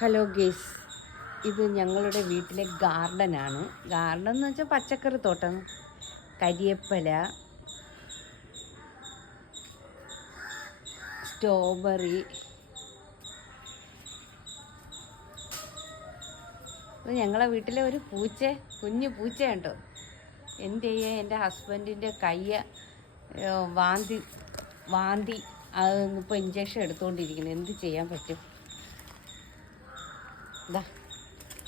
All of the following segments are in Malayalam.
ഹലോ ഗേസ്, ഇത് ഞങ്ങളുടെ വീട്ടിലെ ഗാർഡനാണ്. ഗാർഡൻ എന്ന് വെച്ചാൽ പച്ചക്കറി തോട്ടം. കരിയേപ്പല, സ്ട്രോബെറി. ഇത് ഞങ്ങളെ വീട്ടിലെ ഒരു കുഞ്ഞു പൂച്ച ഉണ്ടോ. എന്ത് ചെയ്യാൻ, എൻ്റെ ഹസ്ബൻഡിൻ്റെ കയ്യ വാന്തി അതിപ്പോൾ ഇഞ്ചക്ഷൻ എടുത്തുകൊണ്ടിരിക്കുന്നു. എന്ത് ചെയ്യാൻ പറ്റും? ഇതാ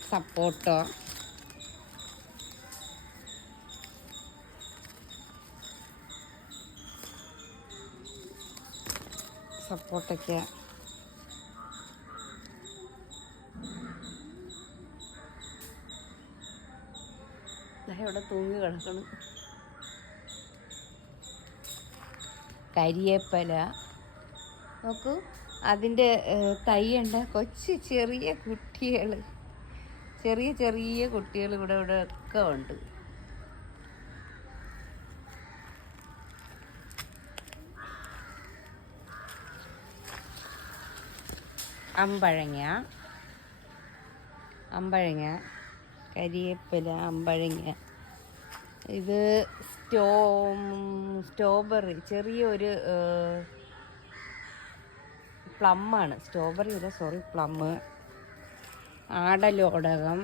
സപ്പോട്ടോ, സപ്പോട്ടയ്ക്ക, ഇവിടെ തൂങ്ങി കിടക്കണം. കരിയേപ്പല നോക്കൂ, അതിൻ്റെ തൈയുണ്ട്. ചെറിയ കുട്ടികൾ ഇവിടെ ഒക്കെ ഉണ്ട്. അമ്പഴങ്ങ, കരിയേപ്പില, അമ്പഴങ്ങ. ഇത് സ്ട്രോബെറി, ചെറിയൊരു പ്ലമ്മാണ്. സ്ട്രോബെറി അല്ല, പ്ലം. ആടലോടകം,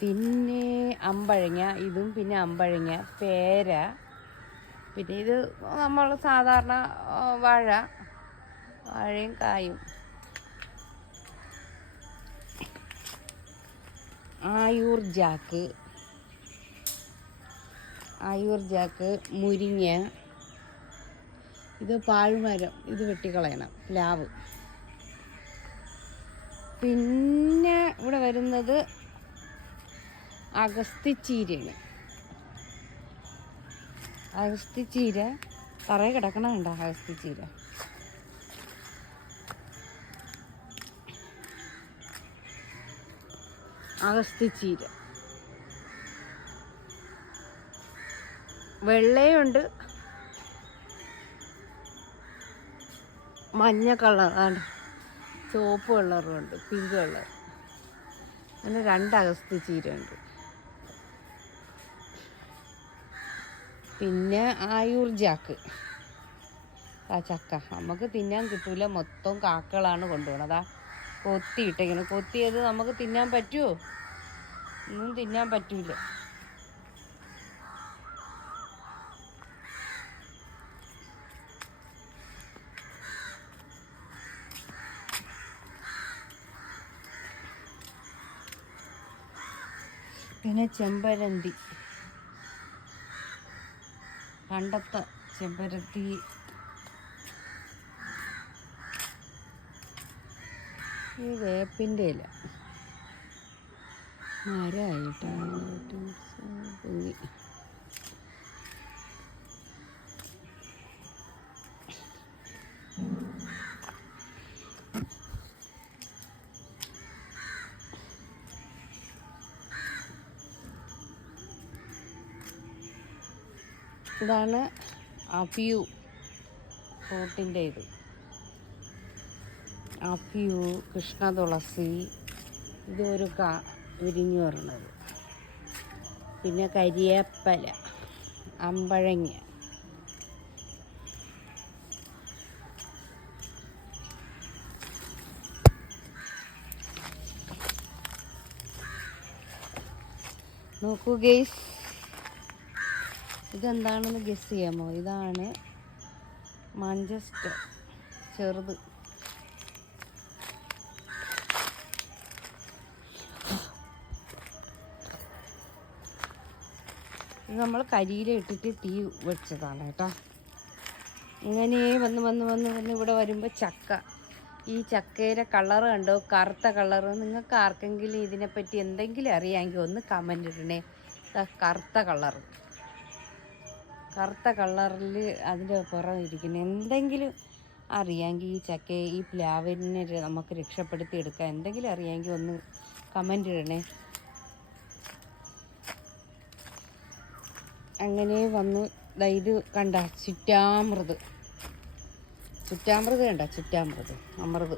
പിന്നെ അമ്പഴങ്ങ, ഇതും പിന്നെ അമ്പഴങ്ങ, പേര, പിന്നെ ഇത് നമ്മൾ സാധാരണ വാഴയും കായും. ആയൂർ ജാക്ക്, മുരിങ്ങ. ഇത് പാഴ്മരം, ഇത് വെട്ടിക്കളയണം. പ്ലാവ്. പിന്നെ ഇവിടെ വരുന്നത് അഗസ്തിച്ചീരയാണ്. അഗസ്തിച്ചീര തറയിൽ കിടക്കണമുണ്ടോ? അഗസ്തിച്ചീര വെള്ളയുണ്ട്, മഞ്ഞ കളറാണ്, ചുവപ്പ് കളറുണ്ട്, പിങ്ക് കളർ. അങ്ങനെ 2 അഗസ്തിച്ചീര ഉണ്ട്. പിന്നെ ആയൂർ ജാക്ക്, ചക്ക നമുക്ക് തിന്നാൻ കിട്ടൂല, മൊത്തം കാക്കകളാണ് കൊണ്ടുപോകണത്. കൊത്തിയിട്ടിങ്ങനെ. കൊത്തിയത് നമുക്ക് തിന്നാൻ പറ്റുമോ? ഒന്നും തിന്നാൻ പറ്റൂല. പിന്നെ ചെമ്പരന്തി, പണ്ടത്തെ ചെമ്പരത്തി. ഈ വേപ്പിൻ്റെ ഇല മരമായിട്ടാണ് പൊങ്ങി. ഇതാണ് അഫ്യൂ ഫ്രൂട്ടിൻ്റെ ഇത്. അഫ്യൂ, കൃഷ്ണ തുളസി, ഇതൊരു വിരിഞ്ഞു വരണത്. പിന്നെ കരിയേപ്പല, അമ്പഴങ്ങ. നോക്കൂ ഗെയ്സ്, ഇതെന്താണെന്ന് ഗസ് ചെയ്യാമോ? ഇതാണ് മാഞ്ചസ്റ്റർ, ചെറുത്. ഇത് നമ്മൾ കരിയില ഇട്ടിട്ട് തീ വെച്ചതാണ് കേട്ടോ. ഇങ്ങനെ വന്ന് ഇവിടെ വരുമ്പോൾ ചക്ക. ഈ ചക്കയുടെ കളറ് കണ്ടോ, കറുത്ത കളറ്. നിങ്ങൾക്ക് ആർക്കെങ്കിലും ഇതിനെപ്പറ്റി എന്തെങ്കിലും അറിയാമെങ്കിൽ ഒന്ന് കമൻ്റ് ഇടണേ. കറുത്ത കളറിൽ അതിൻ്റെ പുറമിരിക്കുന്നു. എന്തെങ്കിലും അറിയാമെങ്കിൽ ഈ ചക്കയെ, ഈ പ്ലാവിനെ നമുക്ക് രക്ഷപ്പെടുത്തി എടുക്കാം. എന്തെങ്കിലും അറിയാമെങ്കിൽ ഒന്ന് കമൻ്റ് ഇടണേ. അങ്ങനെ വന്നു. ഇത് കണ്ട ചുറ്റാമൃത് കണ്ട, അമൃത്.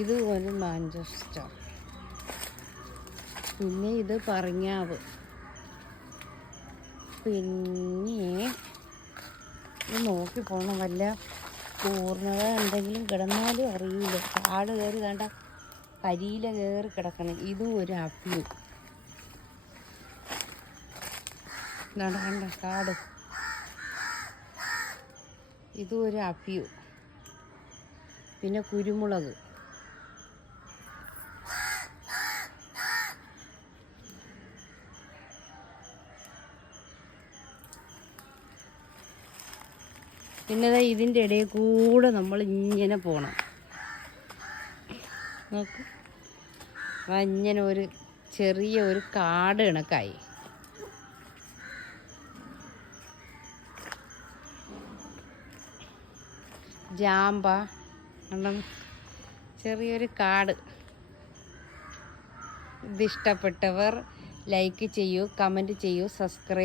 ഇത് ഒരു മാഞ്ചസ്റ്റർ. പിന്നെ ഇത് പറങ്ങാവ്. പിന്നെ ഇത് നോക്കി പോകണം, വല്ല പൂർണ്ണത എന്തെങ്കിലും കിടന്നാലും അറിയില്ല. കാട് കയറി കണ്ട കരിയില കയറി കിടക്കണം. ഇതും ഒരു അപ്പിയു. കണ്ട കാട്. ഇതും ഒരു അപ്പിയു. പിന്നെ കുരുമുളക്. പിന്നെ ഇതിൻ്റെ ഇടയിൽ കൂടെ നമ്മൾ ഇങ്ങനെ പോകണം. നോക്ക്, ഇങ്ങനെ ഒരു ചെറിയ ഒരു കാട് കണക്കായി. ജാമ്പ ചെറിയൊരു കാട്. ഇതിഷ്ടപ്പെട്ടവർ ലൈക്ക് ചെയ്യൂ, കമൻറ്റ് ചെയ്യൂ, സബ്സ്ക്രൈബ്